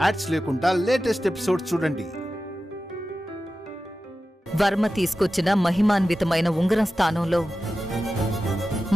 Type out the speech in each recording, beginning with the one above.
Ads లేకుండా latest episode చూడండి. వర్మ తీసుకొచ్చిన మహిమాన్వితమైన ఉంగరం స్థానంలో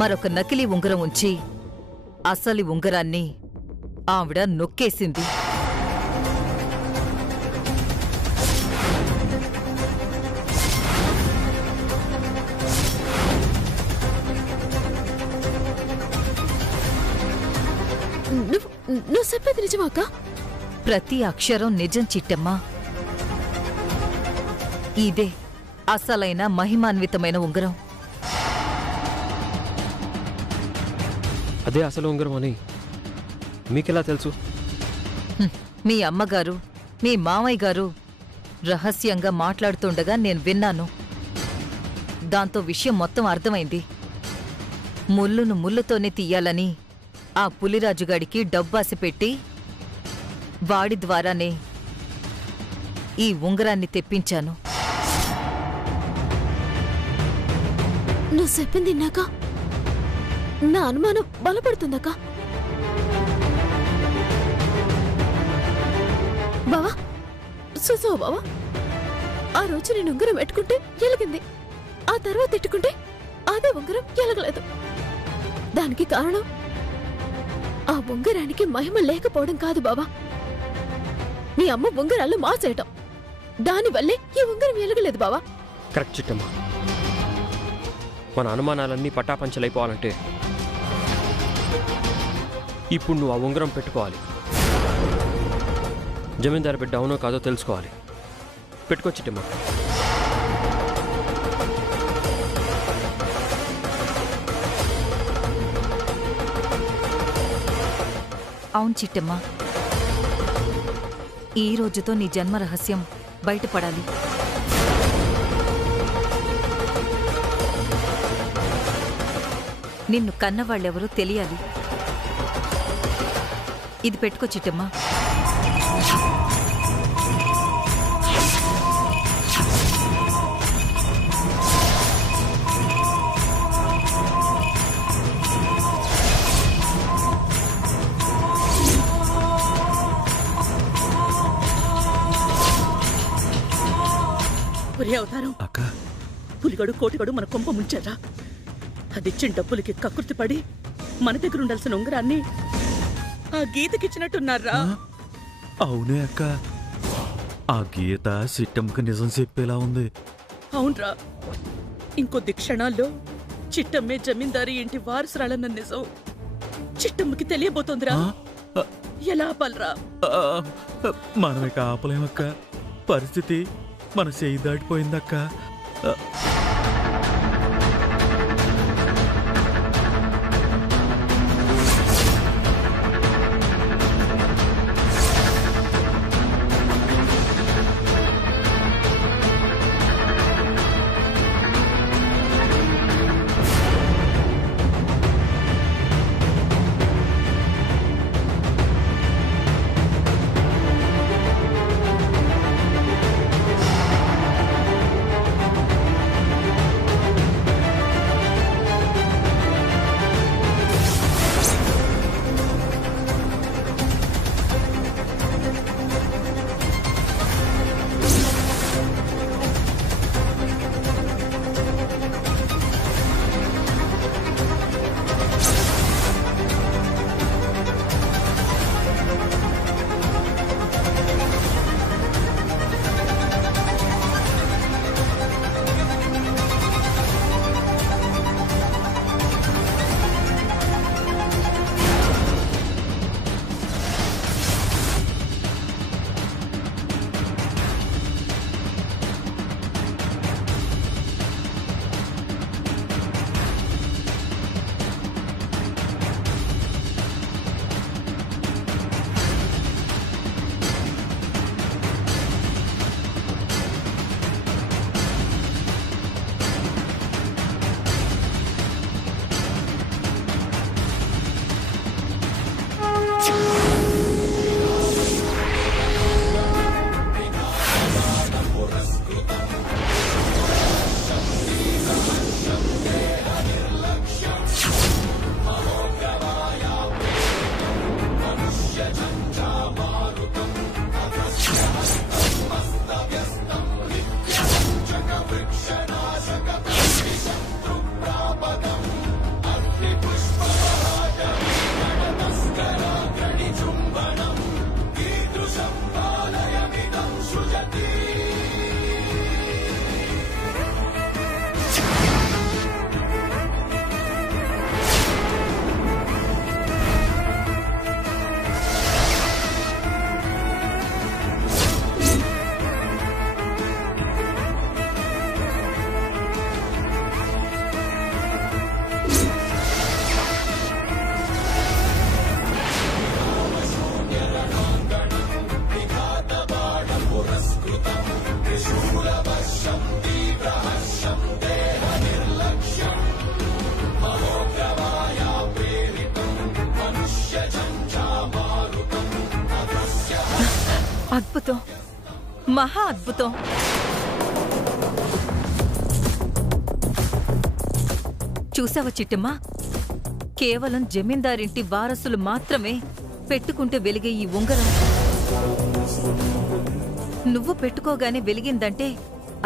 మరొక నకిలీ ఉంగరం ఉంచి అసలి ఉంగరాన్ని ఆవిడ నొక్కేసింది. నువ్వు చెప్పేది నిజమా అక్క? ప్రతి అక్షరం నిజం చిట్టమ్మా. ఇదే అసలైన మహిమాన్వితమైన ఉంగరం. అదే అసలు ఉంగరం అని మీకెలా తెలుసు? మీ అమ్మగారు మీ మామయ్య గారు రహస్యంగా మాట్లాడుతుండగా నేను విన్నాను. దాంతో విషయం మొత్తం అర్థమైంది. ముల్లును ముల్లుతోనే తీయాలని ఆ పులిరాజుగాడికి డబ్బాసి పెట్టి వాడి ద్వారానే ఈ ఉంగరాన్ని తెప్పించాను. నువ్వు చెప్పింది నాక నా అనుమానం బలపడుతుందక్క. బావా చూసావు బావా, ఆ రోజు నేను ఉంగరం పెట్టుకుంటే ఎలిగింది, ఆ తర్వాత తిట్టుకుంటే అదే ఉంగరం ఎలగలేదు. దానికి కారణం ఆ ఉంగరానికి మహిమ లేకపోవడం కాదు బావా, మీ అమ్మ ఉంగరాలు మాసేయటం. దానివల్లే ఈ ఉంగరం ఎలగలేదు బావా. కరెక్ట్ చిట్టమ్మా. మన అనుమానాలన్నీ పటాపంచలైపోవాలంటే ఇప్పుడు నువ్వు ఆ ఉంగరం పెట్టుకోవాలి. జమీందారు బిడ్డ అవునో కాదో తెలుసుకోవాలి. పెట్టుకో చిట్టమ్మా. అవును చిట్టమ్మా, ఈ రోజుతో నీ జన్మ రహస్యం బయటపడాలి. నిన్ను కన్నవాళ్ళెవరో తెలియాలి. ఇది పెట్టుకో చిట్టమ్మా. అవతారం పులిగడు కోటిగడు మన కొంప ముంచారా? అదిచ్చిన డబ్బులకి కకృతి పడి మన దగ్గర ఉండాల్సిన ఉంగరాన్ని ఆ గీతకిచ్చినట్టున్నారా? అవునే అక్క, ఆ గీత చిట్టమ్మకి నిజం చెప్పేలా ఉంది. అవునరా, ఇంకొద్ది క్షణాల్లో చిట్టమ్మే జమీందారీ ఇంటి వారసురాలన్న నిజం చిట్టమ్మకి తెలియబోతోందిరా. ఎలా ఆపాలరా? మనం ఇక ఆపలేమక్క. పరిస్థితి మన చేయి దాటిపోయిందక్క. అద్భుతం, మహా అద్భుతం. చూసావా చిట్టమ్మా, కేవలం జమీందారింటి వారసులు మాత్రమే పెట్టుకుంటే వెలిగే ఈ ఉంగరం నువ్వు పెట్టుకోగానే వెలిగిందంటే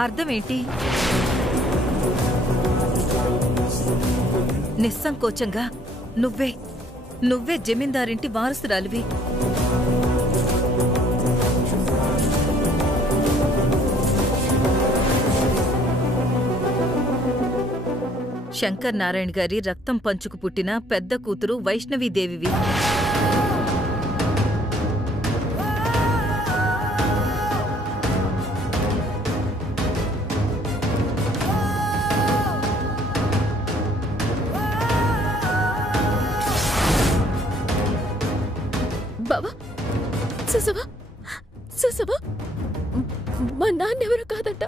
అర్థమేంటి? నిస్సంకోచంగా నువ్వే జమీందారింటి వారసురాలివి. శంకర్ నారాయణ గారి రక్తం పంచుకు పుట్టిన పెద్ద కూతురు వైష్ణవీదేవివి. బావా, చూసావా మా నాన్నెవరో కాదంట,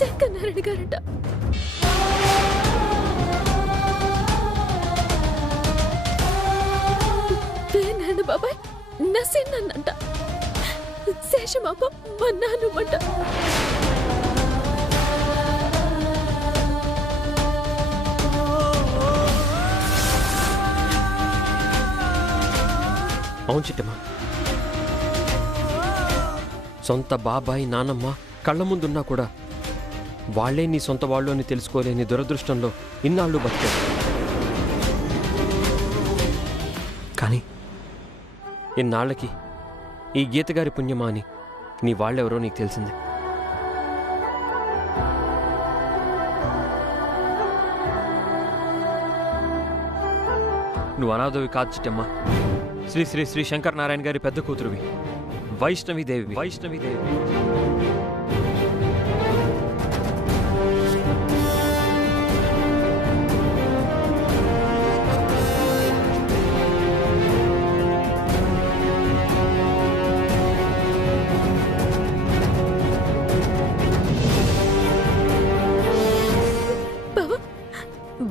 శంకర్ నారాయణ గారంట. పేర్నారాయణ బాబాయ్ నసేనంట, శేషమాప మా నాన్నమంట. అవును చిట్టమ్మా, సొంత బాబాయ్ నానమ్మ కళ్ళ ముందున్నా కూడా వాళ్లే నీ సొంత వాళ్ళు అని తెలుసుకోలేని దురదృష్టంలో ఇన్నాళ్ళు బతికారు. కానీ ఇన్నాళ్ళకి ఈ గీతగారి పుణ్యమా అని నీ వాళ్ళెవరో నీకు తెలిసింది. నువ్వు అనాథవి కాదు చిట్టమ్మా, శ్రీ శ్రీ శ్రీ శంకర్ నారాయణ గారి పెద్ద కూతురువి, వైష్ణవీదేవి.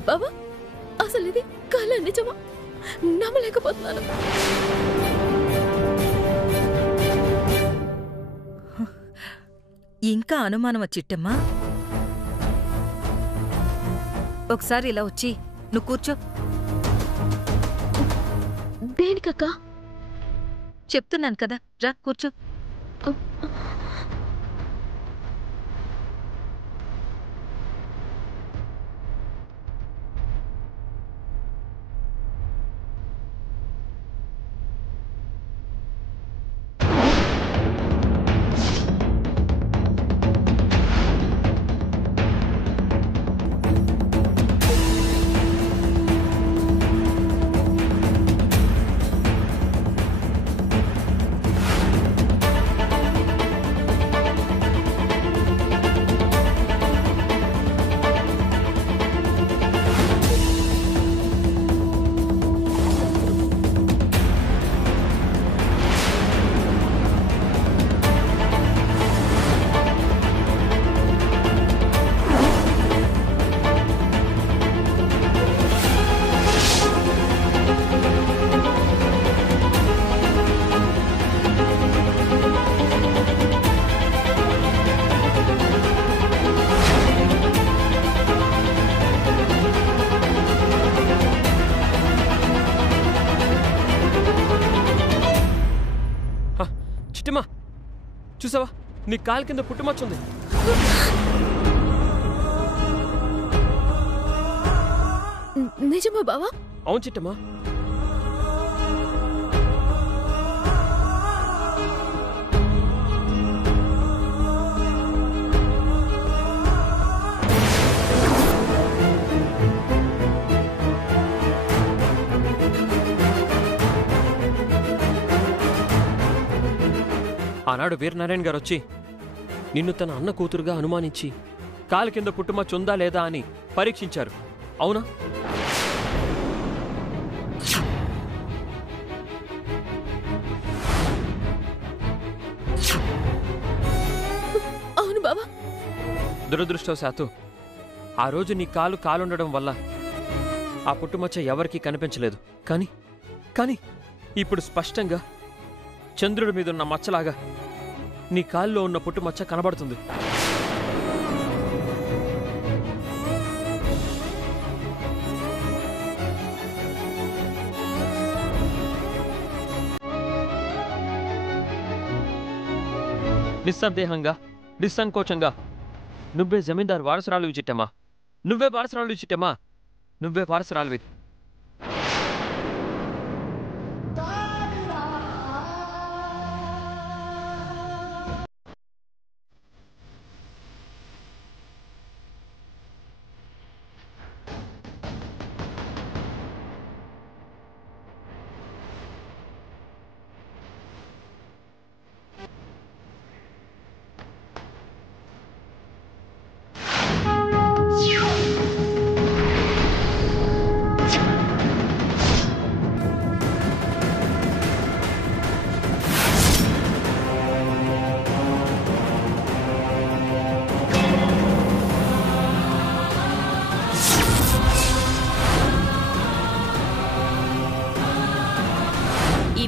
బావా, అసలు ఇది కళ నిజమా? నమ్మలేకపోతున్నాను. ఇంకా అనుమానమా చిట్టమ్మా? ఒకసారి ఇలా వచ్చి నువ్వు కూర్చో. దేనికక్క? చెప్తున్నాను కదా, రా కూర్చో. చిట్టమ్మా, చూసావా నీ కాలు కింద పుట్టుమచ్చుంది. నిజమా బావా? అవును చిట్టమ్మా. ఆనాడు వీరనారాయణ గారు వచ్చి నిన్ను తన అన్న కూతురుగా అనుమానించి కాలు కింద పుట్టుమచ్చుందా లేదా అని పరీక్షించారు, అవునా? అవును బావా. దురదృష్టవశాత్తు ఆ రోజు నీ కాలుండడం వల్ల ఆ పుట్టుమచ్చ ఎవరికీ కనిపించలేదు. కానీ ఇప్పుడు స్పష్టంగా చంద్రుడి మీదున్న మచ్చలాగా నీ కాల్లో ఉన్న పుట్టు మచ్చ కనబడుతుంది. నిస్సందేహంగా, నిస్సంకోచంగా నువ్వే జమీందారు వారసురాలివి చిట్టమ్మా. నువ్వే వారసురాలివి చిట్టమ్మా. నువ్వే వారసురాలివి.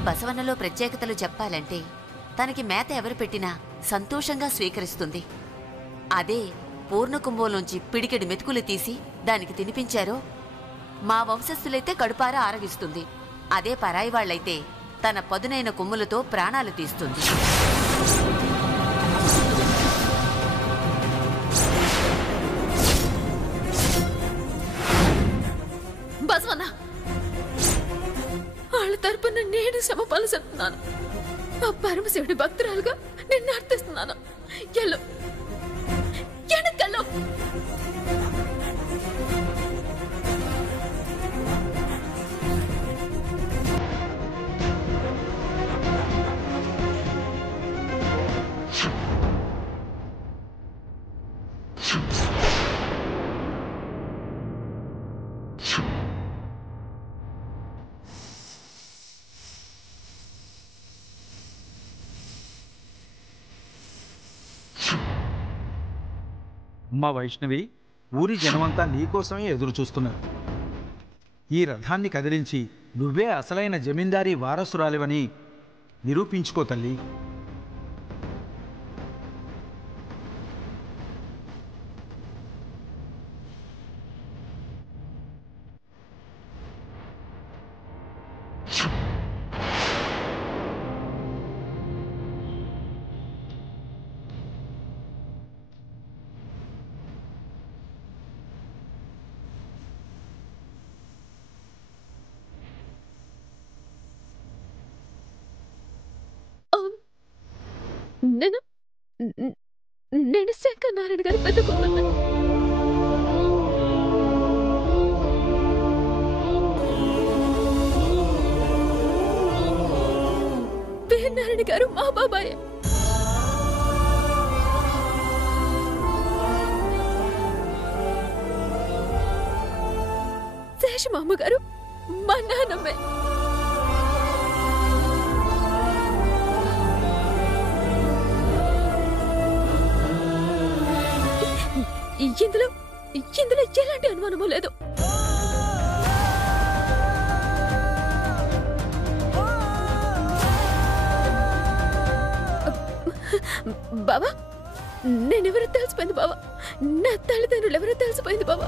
బసవన్నలో ప్రత్యేకతలు చెప్పాలంటే తనకి మేత ఎవరు పెట్టినా సంతోషంగా స్వీకరిస్తుంది. అదే పూర్ణకుంభంలోంచి పిడికెడు మెతుకులు తీసి దానికి తినిపించారో మా వంశస్థులైతే కడుపారా ఆరగిస్తుంది. అదే పరాయి వాళ్లైతే తన పదునైన కొమ్ములతో ప్రాణాలు తీస్తుంది. బసవన్న, వాళ్ళ తరపున నేను క్షమపాలు చెప్తున్నాను. ఆ పరమశివుడి భక్తురాలుగా నిన్ను అర్థిస్తున్నాను. ఎల్లో ఎనకల్లో అమ్మా వైష్ణవి, ఊరి జనమంతా నీకోసమే ఎదురు చూస్తున్నారు. ఈ రథాన్ని కదిలించి నువ్వే అసలైన జమీందారీ వారసురాలివని నిరూపించుకో తల్లి. నేను శంకర్ నారాయణ గారి పెద్ద కూతురు. వీరనారాయణ గారు మా బాబాయ్. శేషమామ గారు మా నాన్నమ్మే. ఇందులో ఎలాంటి అనుమానమూ లేదు. బాబా, నేనెవరో తెలిసిపోయింది బాబా. నా తల్లిదండ్రులు ఎవరో తెలిసిపోయింది బాబా.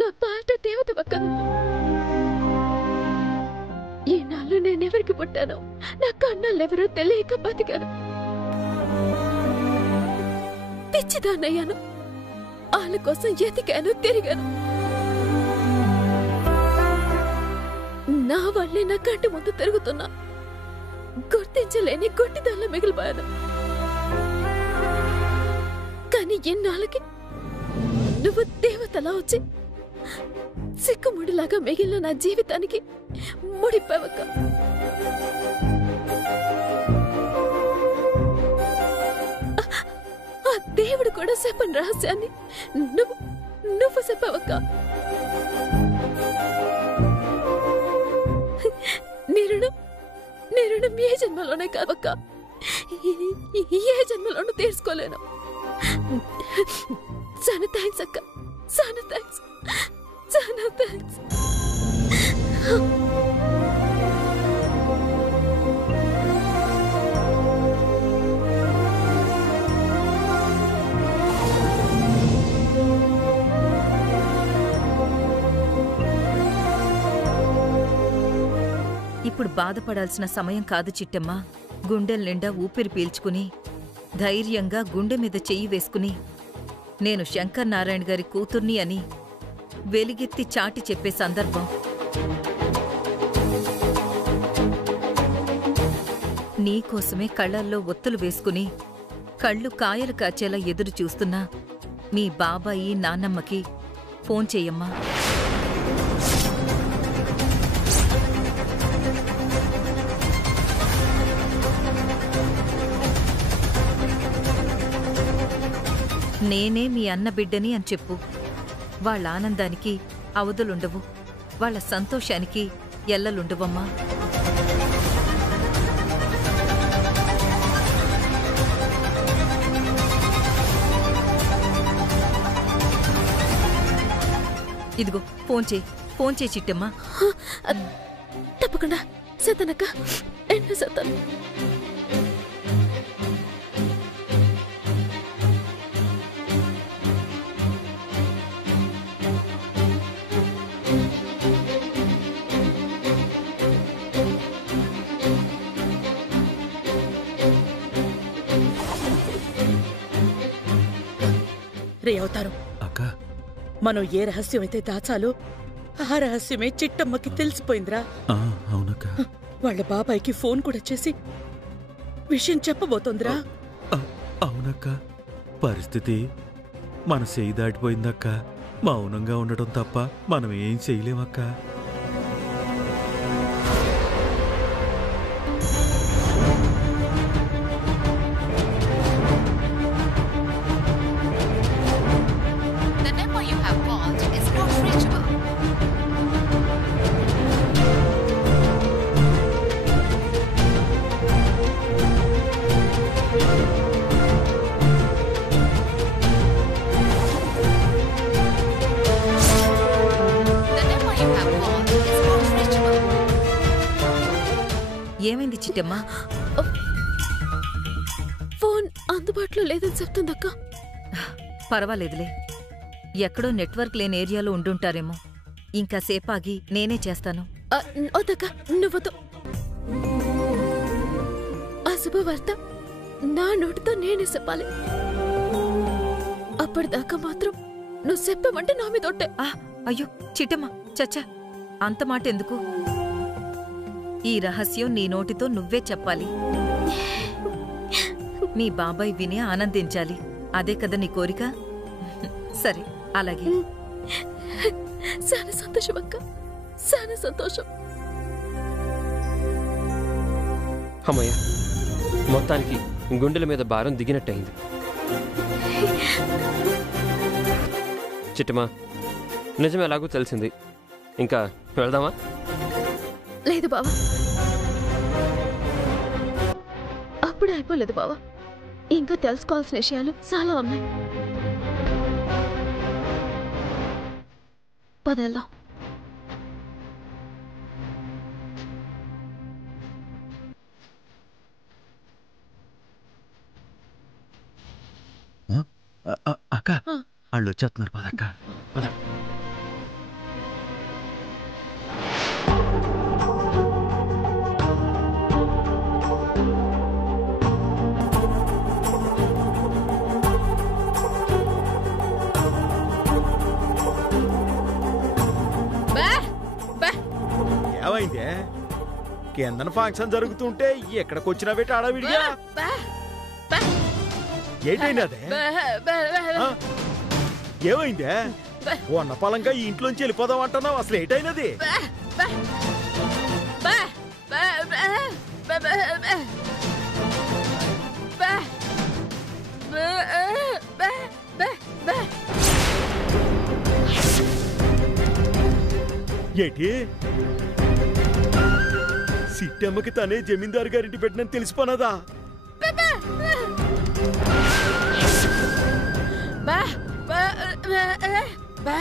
నా పాట దేవత పక్కన ఈనాళ్ళు నేనెవరికి పుట్టానో నా కన్నాళ్ళెవరో తెలియక బతికాను. పిచ్చిదాన్నయ్యాను. ఆ వాళ్ళ కోసం ఎతికాను, తిరిగాను. నా వల్లే నా కంటి ముందు తిరుగుతున్నా గుర్తించలేని గుడ్డిదాల్లా మిగిలిపోయాను. కానీ ఎన్నాళ్ళకి నువ్వు దేవతలా వచ్చి సిక్కుముడిలాగా మిగిలిన నా జీవితానికి ముడిపోవక్క. ఆ దేవుడు కూడా చెప్పని రహస్యాన్ని నువ్వు చెప్పవక్క. నీ రుణం ఏ జన్మలోనే కావక్క, ఏ జన్మలోనూ తీర్చుకోలేను. చాలా థ్యాంక్స్ అక్క, చాలా థ్యాంక్స్, చాలా థ్యాంక్స్. ఇప్పుడు బాధపడాల్సిన సమయం కాదు చిట్టమ్మ. గుండెల నిండా ఊపిరి పీల్చుకుని ధైర్యంగా గుండె మీద చెయ్యి వేసుకుని నేను శంకర్ నారాయణ గారి కూతుర్ని అని వెలిగెత్తి చాటి చెప్పే సందర్భం. నీకోసమే కళ్ళల్లో ఒత్తులు వేసుకుని కళ్ళు కాయలు కాచేలా ఎదురు చూస్తున్నా మీ బాబాయి నాన్నమ్మకి ఫోన్ చెయ్యమ్మా. నేనే మీ అన్న బిడ్డని అని చెప్పు. వాళ్ళ ఆనందానికి అవధులుండవు, వాళ్ళ సంతోషానికి ఎల్లలుండవమ్మా. ఇదిగో ఫోన్ చేయి చిట్టమ్మా. తప్పకుండా సతనక్క, ఎన్న సతన్. రే అవతారం, అక్క మనం ఏ రహస్యం అయితే దాచాలో ఆ రహస్యమే చిట్టమ్మకి తెలిసిపోయిందిరా. అవునక్క. వాళ్ళ బాబాయ్కి ఫోన్ కూడా చేసి విషయం చెప్పబోతోందిరా. అవునక్క, పరిస్థితి మన చేయి దాటిపోయిందక్క. మౌనంగా ఉండటం తప్ప మనం ఏం చేయలేమక్క. ఏమైంది చిట్టమ్మా? ఫోన్ అందుబాటులో లేదని చెప్తుందక్క. పర్వాలేదులే, ఎక్కడో నెట్వర్క్ లేని ఏరియాలో ఉండుంటారేమో. ఇంకా సేపాగి నేనే చేస్తాను. వద్దక్క, నువ్వదు. ఆ శుభవార్త నా నోటితో నేనే చెప్పాలి. అప్పటిదాకా మాత్రం నువ్వు చెప్పమంటే నా మీద ఒట్టే. అయ్యో చిట్టమ్మా, చచ్చా, అంత మాట ఎందుకు? ఈ రహస్యం నీ నోటితో నువ్వే చెప్పాలి. మీ బాబాయ్ విని ఆనందించాలి. అదే కదా నీ కోరిక? సరే, అలాగే. చాలా సంతోషం అక్క, చాలా సంతోషం. అమ్మయ్య, మొత్తానికి గుండెల మీద భారం దిగినట్టయింది. చిట్టమా, నిజం ఎలాగో తెలిసింది. ఇంకా వెళ్దామా? లేదు బావా, అప్పుడే అయిపోలేదు బావా. ఇంకా తెలుసుకోవాల్సిన విషయాలు చాలా ఉన్నాయి. పదేళ్దాం. అక్క, వాళ్ళు వచ్చేస్తున్నారు. పదక్క, పద. ఏమైందే? కిందన ఫంక్షన్ జరుగుతుంటే ఎక్కడికి వచ్చినా పెట్టి ఆడవిడిగా ఏంటైనదే? ఏమైందే? ఉన్న పొలంగా ఈ ఇంట్లోంచి వెళ్ళిపోదాం అంటున్నావు, అసలు ఏంటైనది? ఏంటి? సిట్టమ్మకి తనే జమీందారు గారింటి పెట్టినని తెలిసిపోనదా? బా